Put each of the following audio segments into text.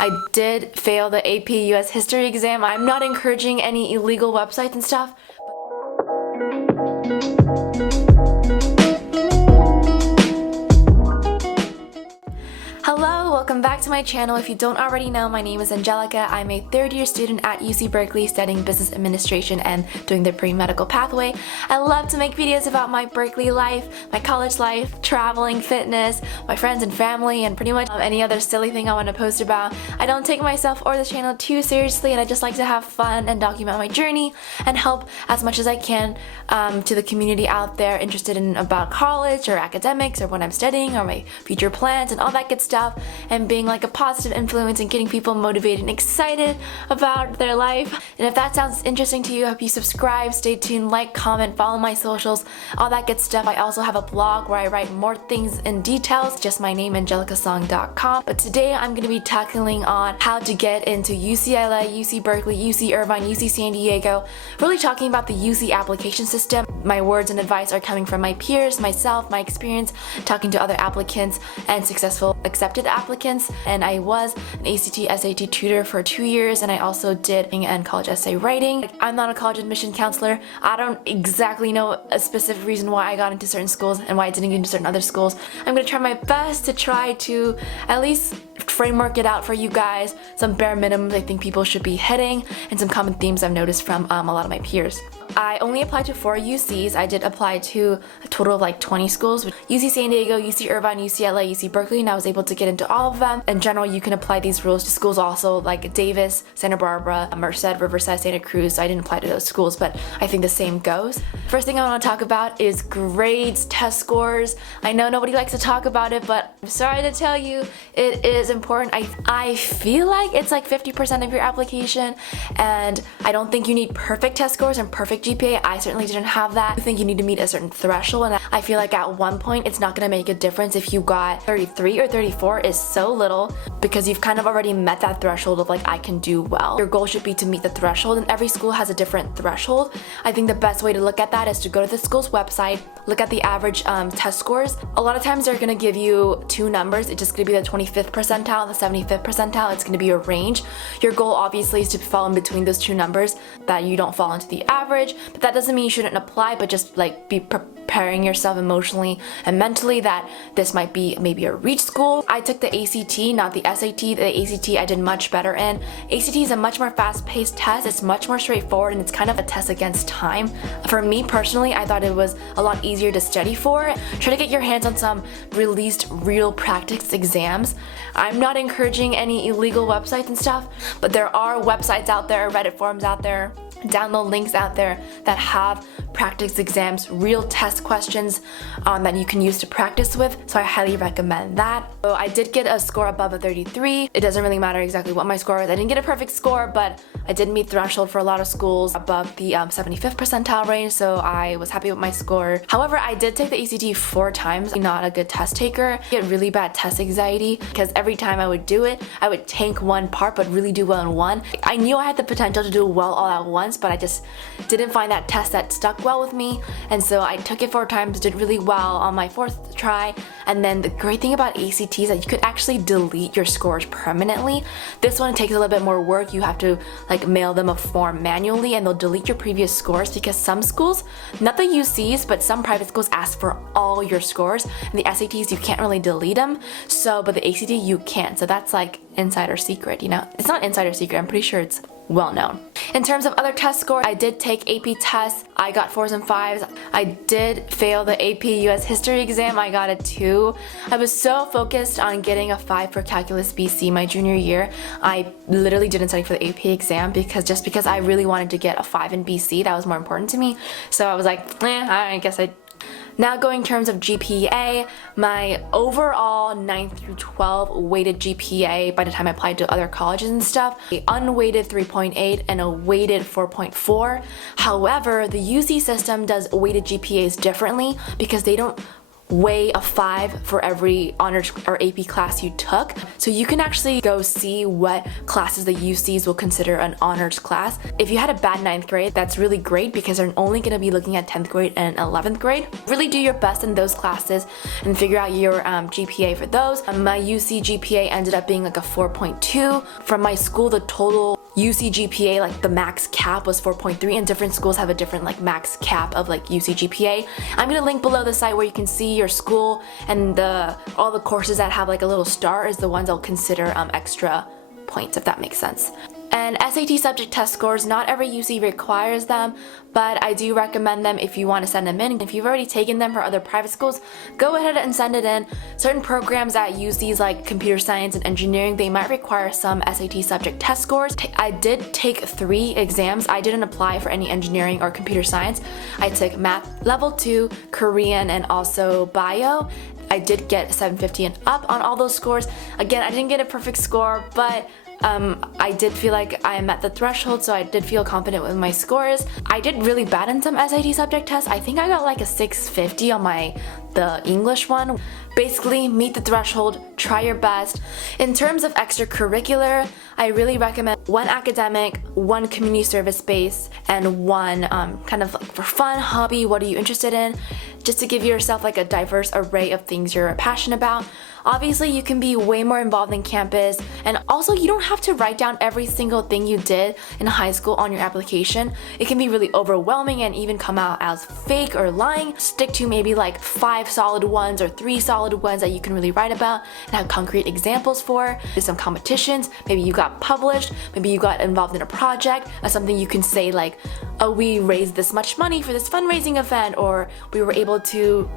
I did fail the AP US History exam. I'm not encouraging any illegal websites and stuff. Hello, welcome back to my channel. If you don't already know, my name is Angelica. I'm a third-year student at UC Berkeley studying business administration and doing the pre-medical pathway. I love to make videos about my Berkeley life, my college life, traveling, fitness, my friends and family, and pretty much any other silly thing I want to post about. I don't take myself or this channel too seriously, and I just like to have fun and document my journey and help as much as I can to the community out there interested in about college or academics or what I'm studying or my future plans and all that good stuff, and being like a positive influence and getting people motivated and excited about their life. And if that sounds interesting to you, I hope you subscribe, stay tuned, like, comment, follow my socials, all that good stuff. I also have a blog where I write more things in details, just my name, angelicasong.com. But today I'm going to be tackling on how to get into UCLA, UC Berkeley, UC Irvine, UC San Diego, really talking about the UC application system. My words and advice are coming from my peers, myself, my experience, talking to other applicants and successful accepted applicants. And I was an ACT, SAT tutor for 2 years, and I also did and college essay writing. I'm not a college admission counselor. I don't exactly know a specific reason why I got into certain schools and why I didn't get into certain other schools. I'm gonna try my best to try to at least framework it out for you guys, some bare minimums I think people should be hitting, and some common themes I've noticed from a lot of my peers. I only applied to 4 UCs. I did apply to a total of like 20 schools. UC San Diego, UC Irvine, UCLA, UC Berkeley, and I was able to get into all of them. In general, you can apply these rules to schools also like Davis, Santa Barbara, Merced, Riverside, Santa Cruz. I didn't apply to those schools, but I think the same goes. First thing I want to talk about is grades, test scores. I know nobody likes to talk about it, but I'm sorry to tell you, it is important. I feel like it's like 50% of your application, and I don't think you need perfect test scores and perfect GPA. I certainly didn't have that. I think you need to meet a certain threshold, and I feel like at one point it's not going to make a difference if you got 33 or 34 is so little, because you've kind of already met that threshold of like, I can do well. Your goal should be to meet the threshold, and every school has a different threshold. I think the best way to look at that is to go to the school's website, look at the average test scores. A lot of times they're going to give you two numbers. It's just going to be the 25th percentile and the 75th percentile. It's going to be a range. Your goal obviously is to fall in between those two numbers, that you don't fall into the average, but that doesn't mean you shouldn't apply, but just like be preparing yourself emotionally and mentally that this might be maybe a reach school. I took the ACT, not the SAT. The ACT I did much better in. ACT is a much more fast-paced test. It's much more straightforward, and it's kind of a test against time. For me personally, I thought it was a lot easier to study for. Try to get your hands on some released real practice exams. I'm not encouraging any illegal websites and stuff, but there are websites out there, Reddit forums out there, download links out there that have practice exams, real test questions that you can use to practice with, so I highly recommend that. So I did get a score above a 33. It doesn't really matter exactly what my score is. I didn't get a perfect score, but I did meet threshold for a lot of schools above the 75th percentile range, so I was happy with my score. However, I did take the ACT 4 times. I'm not a good test taker. I get really bad test anxiety because every time I would do it, I would tank one part but really do well in one. I knew I had the potential to do well all at once, but I just didn't find that test that stuck well with me, and so I took it 4 times, did really well on my 4th try. And then the great thing about ACT is that you could actually delete your scores permanently. This one takes a little bit more work. You have to like mail them a form manually, and they'll delete your previous scores, because some schools, not the UCs, but some private schools ask for all your scores, and the SATs you can't really delete them, so but the ACT you can. So that's like insider secret, you know. It's not insider secret, I'm pretty sure it's well known. In terms of other test scores, I did take AP tests. I got 4s and 5s. I did fail the AP US History exam. I got a 2. I was so focused on getting a 5 for Calculus BC my junior year. I literally didn't study for the AP exam because I really wanted to get a 5 in BC. That was more important to me. So I was like, I guess I. Now going in terms of GPA, my overall 9th through 12 weighted GPA by the time I applied to other colleges and stuff, a unweighted 3.8 and a weighted 4.4. However, the UC system does weighted GPAs differently because they don't weigh a 5 for every honors or AP class you took. So you can actually go see what classes the UCs will consider an honors class. If you had a bad 9th grade, that's really great because they're only going to be looking at 10th grade and 11th grade. Really do your best in those classes and figure out your GPA for those. My UC GPA ended up being like a 4.2. From my school, the total UC GPA, like the max cap was 4.3, and different schools have a different like max cap of like UC GPA. I'm gonna link below the site where you can see your school, and all the courses that have like a little star is the ones I'll consider extra points, if that makes sense. And SAT subject test scores, not every UC requires them, but I do recommend them if you want to send them in. If you've already taken them for other private schools, go ahead and send it in. Certain programs at UCs like computer science and engineering, they might require some SAT subject test scores. I did take 3 exams. I didn't apply for any engineering or computer science. I took math level 2, Korean, and also bio. I did get 750 and up on all those scores. Again, I didn't get a perfect score, but I did feel like I met the threshold, so I did feel confident with my scores. I did really bad in some SAT subject tests. I think I got like a 650 on the English one. Basically, meet the threshold, try your best. In terms of extracurricular, I really recommend 1 academic, 1 community service based, and 1 kind of for fun, hobby, what are you interested in? Just to give yourself like a diverse array of things you're passionate about. Obviously, you can be way more involved in campus, and also you don't have to write down every single thing you did in high school on your application. It can be really overwhelming and even come out as fake or lying. Stick to maybe like 5 solid ones or 3 solid ones that you can really write about and have concrete examples for. There's some competitions, maybe you got published, maybe you got involved in a project, or something you can say like, oh, we raised this much money for this fundraising event, or we were able to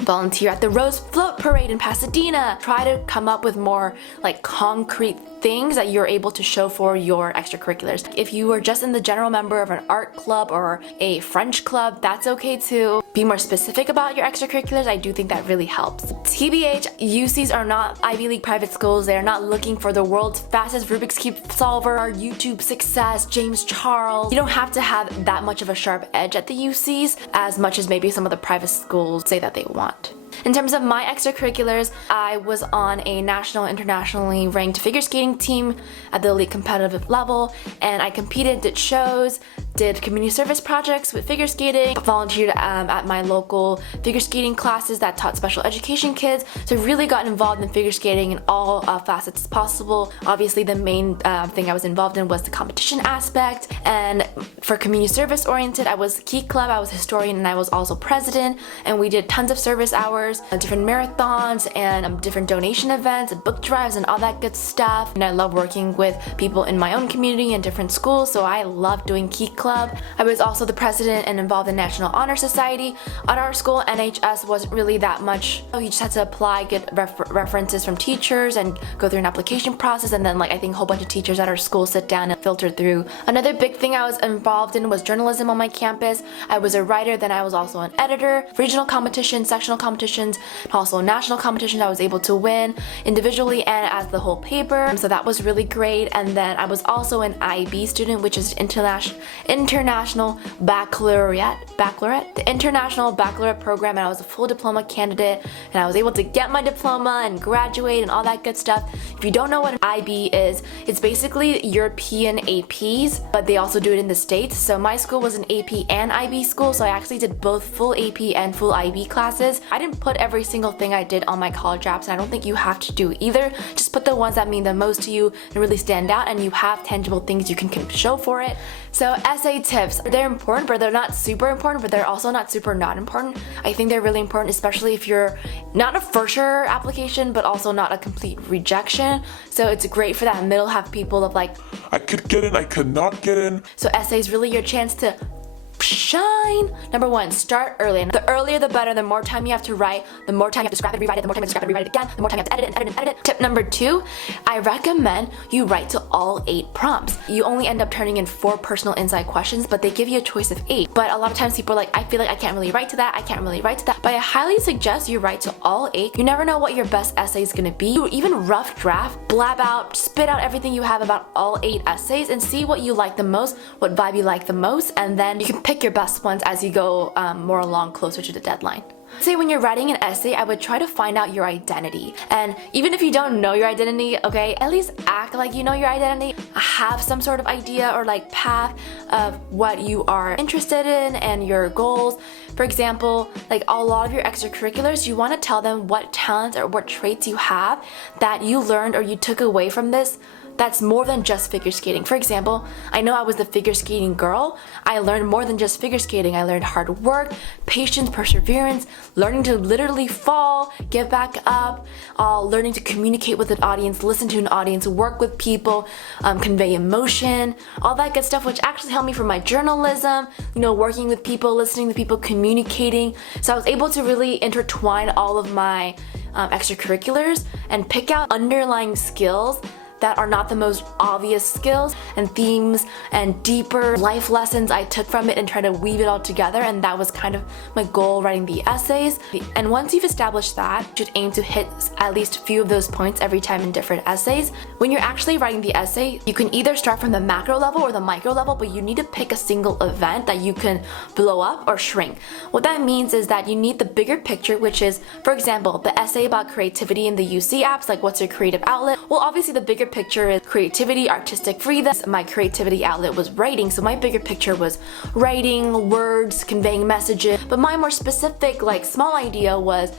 volunteer at the Rose Float Parade in Pasadena. Try to come up with more like concrete things that you're able to show for your extracurriculars. If you were just in the general member of an art club or a French club, that's okay too. Be more specific about your extracurriculars. I do think that really helps. TBH, UCs are not Ivy League private schools. They are not looking for the world's fastest Rubik's Cube solver or YouTube success, James Charles. You don't have to have that much of a sharp edge at the UCs as much as maybe some of the private schools say that they want. In terms of my extracurriculars, I was on a national, internationally ranked figure skating team at the elite competitive level, and I competed, did shows, did community service projects with figure skating, volunteered at my local figure skating classes that taught special education kids, so really got involved in figure skating in all facets possible. Obviously, the main thing I was involved in was the competition aspect, and for community service oriented, I was Key Club, I was historian, and I was also president, and we did tons of service hours, different marathons, and different donation events, and book drives, and all that good stuff. And I love working with people in my own community and different schools, so I love doing Key Club. I was also the president and involved in National Honor Society. At our school, NHS wasn't really that much. You just had to apply, get references from teachers, and go through an application process, and then I think a whole bunch of teachers at our school sit down and filter through. Another big thing I was involved in was journalism on my campus. I was a writer, then I was also an editor. Regional competitions, sectional competitions, and also national competitions I was able to win individually and as the whole paper, so that was really great. And then I was also an IB student, which is International Baccalaureate, the International Baccalaureate program, and I was a full diploma candidate, and I was able to get my diploma and graduate and all that good stuff. If you don't know what an IB is, it's basically European APs, but they also do it in the States. So my school was an AP and IB school, so I actually did both full AP and full IB classes. I didn't put every single thing I did on my college apps, and I don't think you have to do either. Just put the ones that mean the most to you and really stand out, and you have tangible things you can show for it. So essay tips, they're important, but they're not super important, but they're also not super not important. I think they're really important, especially if you're not a for sure application, but also not a complete rejection. So it's great for that middle half people of like, I could get in, I could not get in. So essay is really your chance to shine. Number 1, start early. And the earlier the better. The more time you have to write, the more time you have to scrap it, rewrite it, the more time you have to scrap it, rewrite it again, the more time you have to edit it and edit it and edit it. Tip number 2, I recommend you write to all 8 prompts. You only end up turning in 4 personal insight questions, but they give you a choice of 8. But a lot of times people are like, I feel like I can't really write to that, I can't really write to that. But I highly suggest you write to all 8. You never know what your best essay is gonna be. Even rough draft, blab out, spit out everything you have about all 8 essays and see what you like the most, what vibe you like the most, and then you can pick your best ones as you go more along closer to the deadline. Say when you're writing an essay, I would try to find out your identity. And even if you don't know your identity, okay, at least act like you know your identity. Have some sort of idea or like path of what you are interested in and your goals. For example, like a lot of your extracurriculars, you want to tell them what talents or what traits you have that you learned or you took away from this that's more than just figure skating. For example, I know I was the figure skating girl. I learned more than just figure skating. I learned hard work, patience, perseverance, learning to literally fall, get back up, learning to communicate with an audience, listen to an audience, work with people, convey emotion, all that good stuff, which actually helped me for my journalism, you know, working with people, listening to people, communicating. So I was able to really intertwine all of my extracurriculars and pick out underlying skills that are not the most obvious skills and themes and deeper life lessons I took from it and try to weave it all together, and that was kind of my goal writing the essays. And once you've established that, you should aim to hit at least a few of those points every time in different essays. When you're actually writing the essay, you can either start from the macro level or the micro level, but you need to pick a single event that you can blow up or shrink. What that means is that you need the bigger picture, which is, for example, the essay about creativity in the UC apps, like what's your creative outlet? Well, obviously the bigger picture is creativity, artistic freedom. My creativity outlet was writing, so my bigger picture was writing, words, conveying messages. But my more specific, like small idea was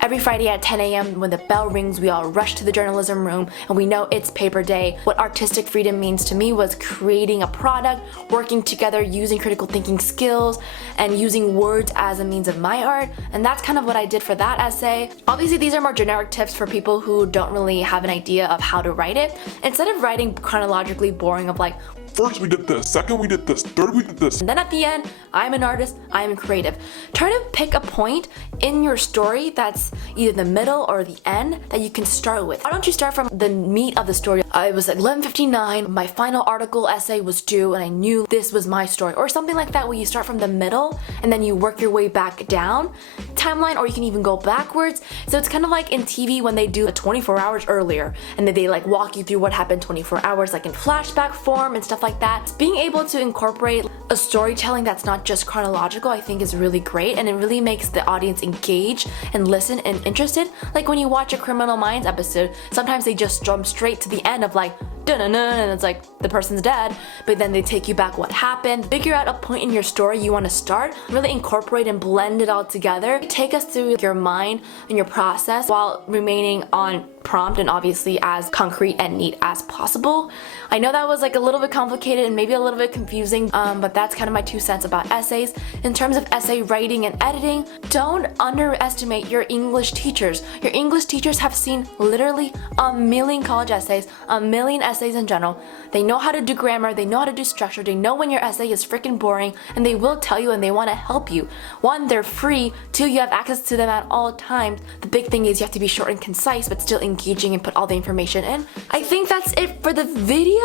every Friday at 10 a.m. when the bell rings, we all rush to the journalism room and we know it's paper day. What artistic freedom means to me was creating a product, working together, using critical thinking skills, and using words as a means of my art. And that's kind of what I did for that essay. Obviously, these are more generic tips for people who don't really have an idea of how to write it. Instead of writing chronologically boring of like, First we did this, second we did this, third we did this. and then at the end, I'm an artist, I'm creative. Try to pick a point in your story that's either the middle or the end that you can start with. Why don't you start from the meat of the story? It was like 11:59, my final article essay was due and I knew this was my story. Or something like that where you start from the middle and then you work your way back down timeline, or you can even go backwards. So it's kind of like in TV when they do a 24 hours earlier and then they like walk you through what happened 24 hours like in flashback form and stuff like that. Being able to incorporate a storytelling that's not just chronological, I think is really great, and it really makes the audience engage and listen and interested. Like when you watch a Criminal Minds episode, sometimes they just jump straight to the end of like dun-dun-dun, and it's like the person's dead, but then they take you back what happened. Figure out a point in your story you want to start, really incorporate and blend it all together. Take us through your mind and your process while remaining on prompt and obviously as concrete and neat as possible. I know that was like a little bit complicated and maybe a little bit confusing, but that's kind of my 2 cents about essays. In terms of essay writing and editing, don't underestimate your English teachers. Your English teachers have seen literally a million college essays, a million essays in general. They know how to do grammar, they know how to do structure, they know when your essay is freaking boring, and they will tell you and they want to help you. 1, they're free. 2, you have access to them at all times. The big thing is you have to be short and concise but still engaging and put all the information in. I think that's it for the video.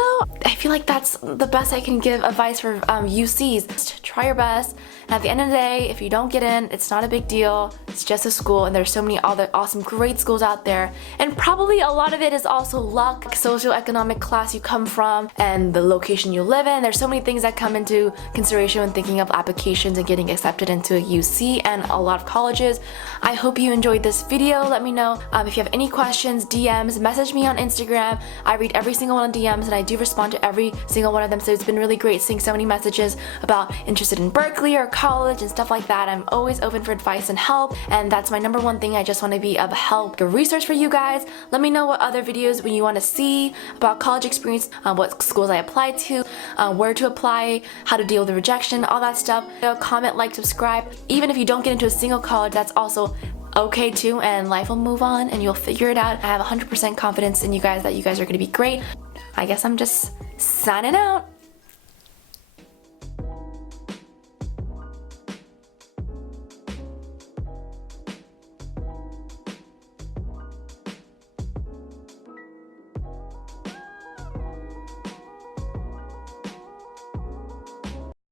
I feel like that's the best I can give advice for UCs. Just try your best, and at the end of the day, if you don't get in, it's not a big deal. It's just a school, and there's so many other awesome great schools out there, and probably a lot of it is also luck, socioeconomic class you come from, and the location you live in. There's so many things that come into consideration when thinking of applications and getting accepted into a UC and a lot of colleges. I hope you enjoyed this video. Let me know if you have any questions, DMs, message me on Instagram. I read every single one of the DMs and I do respond to every single one of them, so it's been really great seeing so many messages about interested in Berkeley or college and stuff like that. I'm always open for advice and help, and that's my number one thing. I just want to be of help, a resource for you guys. Let me know what other videos when you want to see about college experience, what schools I applied to, where to apply, how to deal with the rejection, all that stuff. Comment, like, subscribe. Even if you don't get into a single college, that's also okay too, and life will move on and you'll figure it out. I have 100% confidence in you guys that you guys are going to be great. I guess I'm just signing out.